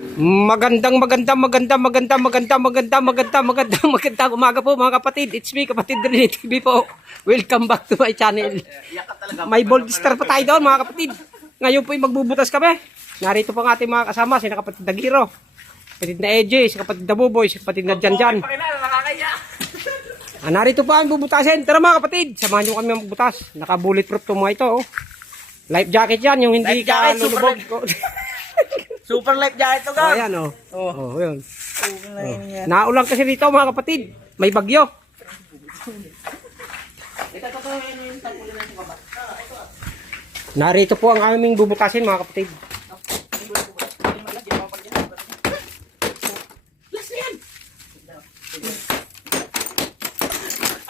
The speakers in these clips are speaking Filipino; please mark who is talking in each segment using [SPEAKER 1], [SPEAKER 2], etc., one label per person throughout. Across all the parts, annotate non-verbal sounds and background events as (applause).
[SPEAKER 1] Magandang maganda maganda maganda maganda maganda maganda maganda maganda umaga po mga kapatid. It's me kapatid Rene TV po. Welcome back to my channel. May bold star pa tayo doon mga kapatid. Ngayon po ay magbubutas kami. Narito po ang ating mga kasama, si kapatid Dagiro. Kapatid na EJ, si kapatid na Buboy, si kapatid na Janjan. Ah, narito pa ang bubutasin. Tara mga kapatid, samahan nyo kami magbutas. Naka-bulletproof to mga ito. Oh. Life jacket yan, yung hindi
[SPEAKER 2] Life jacket,
[SPEAKER 1] ka
[SPEAKER 2] super
[SPEAKER 1] lulubog. (laughs)
[SPEAKER 2] Super life jacket to
[SPEAKER 1] Oh,
[SPEAKER 2] ka.
[SPEAKER 1] ayan oh.
[SPEAKER 2] Oh.
[SPEAKER 1] Oh, yun.
[SPEAKER 2] Super life
[SPEAKER 1] kasi dito mga kapatid. May bagyo. Narito po ang aming bubutasin mga kapatid.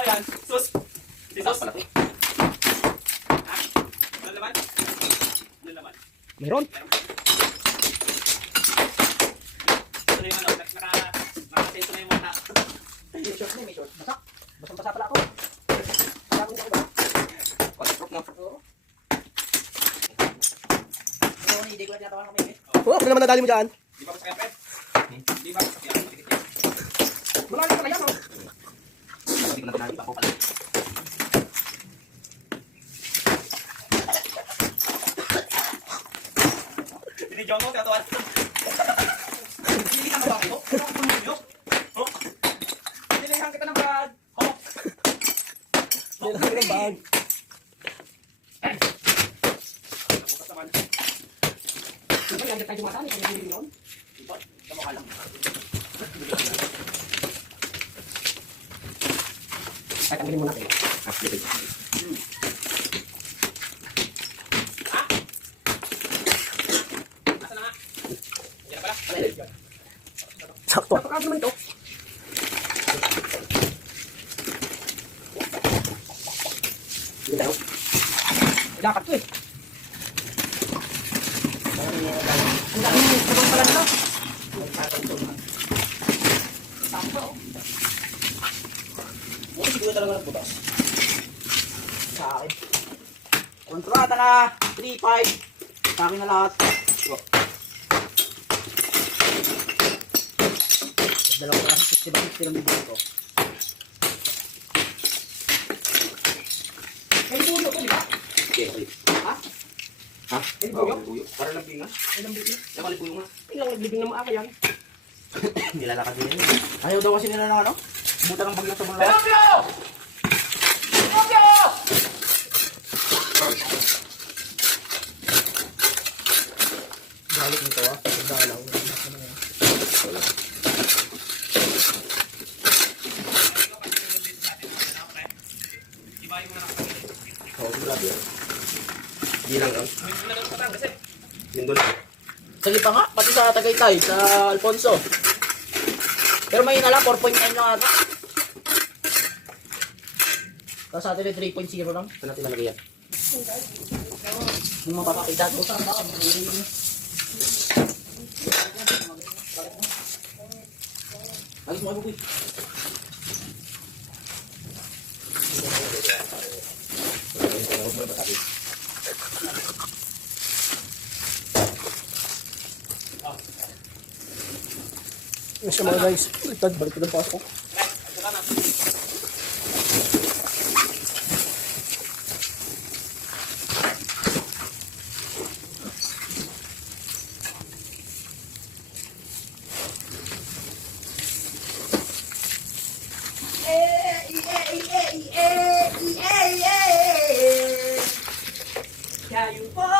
[SPEAKER 2] Ayan, sus. Sus. Lalaman? Lalaman.
[SPEAKER 1] Meron.
[SPEAKER 2] Ito na yung ano, naka, nakasenso na yung mata. May short na, may short. Basak. Basang-basa pala ako. Sabi ko ba? Waterproof na. Oo. Oo, hindi ko na tinatawan kami. eh.
[SPEAKER 3] Oh, ano naman nadali mo dyan?
[SPEAKER 2] Di ba masakyan, Pep? Di ba masakyan?
[SPEAKER 1] Malalim pala yan oh.
[SPEAKER 2] Hindi ko na tinali pa ako pala. Binidyo mo, katuan. Diyan tayo dumadami. Kaya
[SPEAKER 3] hindi
[SPEAKER 2] yun.
[SPEAKER 1] Diba?
[SPEAKER 2] Kamukha lang.
[SPEAKER 1] Ay, tanggalin muna kayo.
[SPEAKER 2] Ah, lipid. Hmm. Ah! Asa pala.
[SPEAKER 3] Pala Sakto.
[SPEAKER 1] Napakaas naman ito. Dapat ko. Ang dami mo, sabang pala nila.
[SPEAKER 2] Buti siguro talaga nagbutas. Sa akin. Kontrata na. 3-5. Sa akin na lahat. Oh. Dalawa kasi 60 ba 60 lang bibili ko.
[SPEAKER 1] May puno to, di ba?
[SPEAKER 2] Okay, okay.
[SPEAKER 1] Ha?
[SPEAKER 2] Ha?
[SPEAKER 1] May buyo?
[SPEAKER 2] buyo. Para lang binga.
[SPEAKER 1] Ilang bibili?
[SPEAKER 2] Nakali buyo nga.
[SPEAKER 1] Ilang naglibing ng maaka yan. (coughs)
[SPEAKER 2] Nilalakad din yun. Ayaw daw kasi nila ng ano? Buta ng bagyo sa mga Pinocchio! Pinocchio!
[SPEAKER 3] Galit nito ah. Dalaw.
[SPEAKER 2] Oo, grabe yan. Di lang lang. Yun doon. Sa Lipa nga, pati sa Tagaytay, sa Alfonso. Pero may na lang, 4.9 lang ata. Tapos sa atin ay 3.0 lang. Saan natin nalagay yan? Yung mapapakita ko. Agis mo kayo, Bukoy.
[SPEAKER 3] Yan siya mga guys. Itad, balik ko ng pasok.
[SPEAKER 4] Yeah,
[SPEAKER 3] you fall.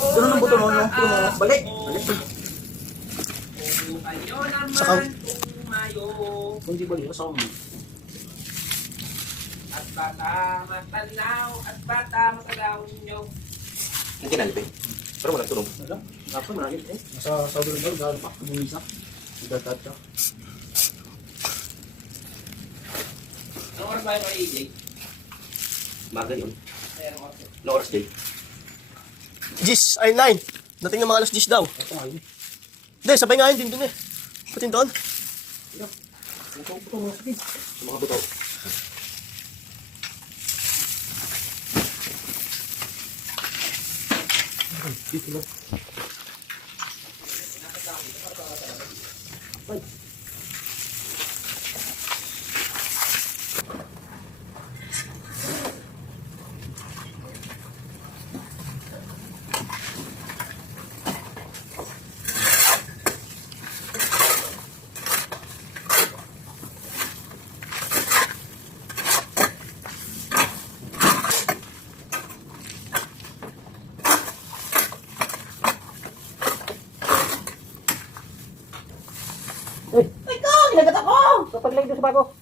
[SPEAKER 3] Doon
[SPEAKER 2] ang buto mo, no? Ito mo, balik. Balik.
[SPEAKER 3] Sakaw.
[SPEAKER 2] Kung di balik, sa mo.
[SPEAKER 1] At bata matanaw, at bata matanaw ninyo.
[SPEAKER 2] Hindi kinalipin. Pero walang tunog.
[SPEAKER 3] Wala. Dapat marami eh. Nasa Saudi Arabia, dahil pa. Bumisa. Idatat siya.
[SPEAKER 1] Anong oras ba yung AJ?
[SPEAKER 2] Maga yun. No oras day.
[SPEAKER 3] Gis, ay 9. Dating ng mga alas 10 daw. Hindi, sabay nga yun din dun eh. Pati doon.
[SPEAKER 2] Sa mga buto.
[SPEAKER 1] Ay relámpago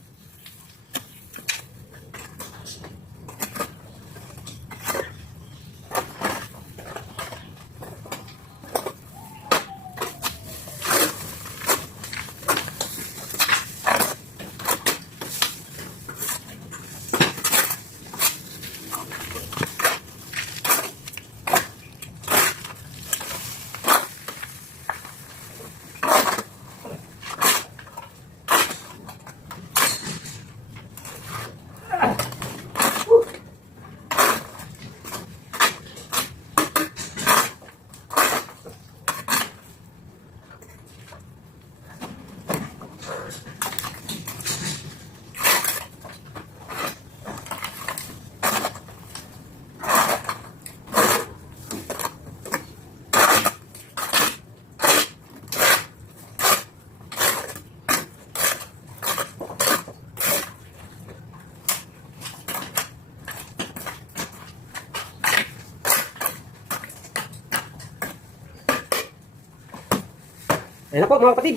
[SPEAKER 1] Ayan na po mga kapatid.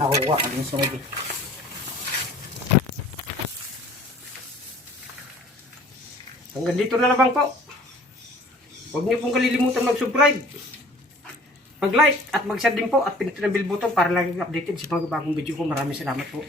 [SPEAKER 2] Nakukuha. Ano yung sunog eh?
[SPEAKER 1] Hanggang dito na lamang po. Huwag niyo pong kalilimutan mag-subscribe. Mag-like at mag-share din po at pinutin ang bell button para lagi updated sa mga bagong video ko. Maraming salamat po.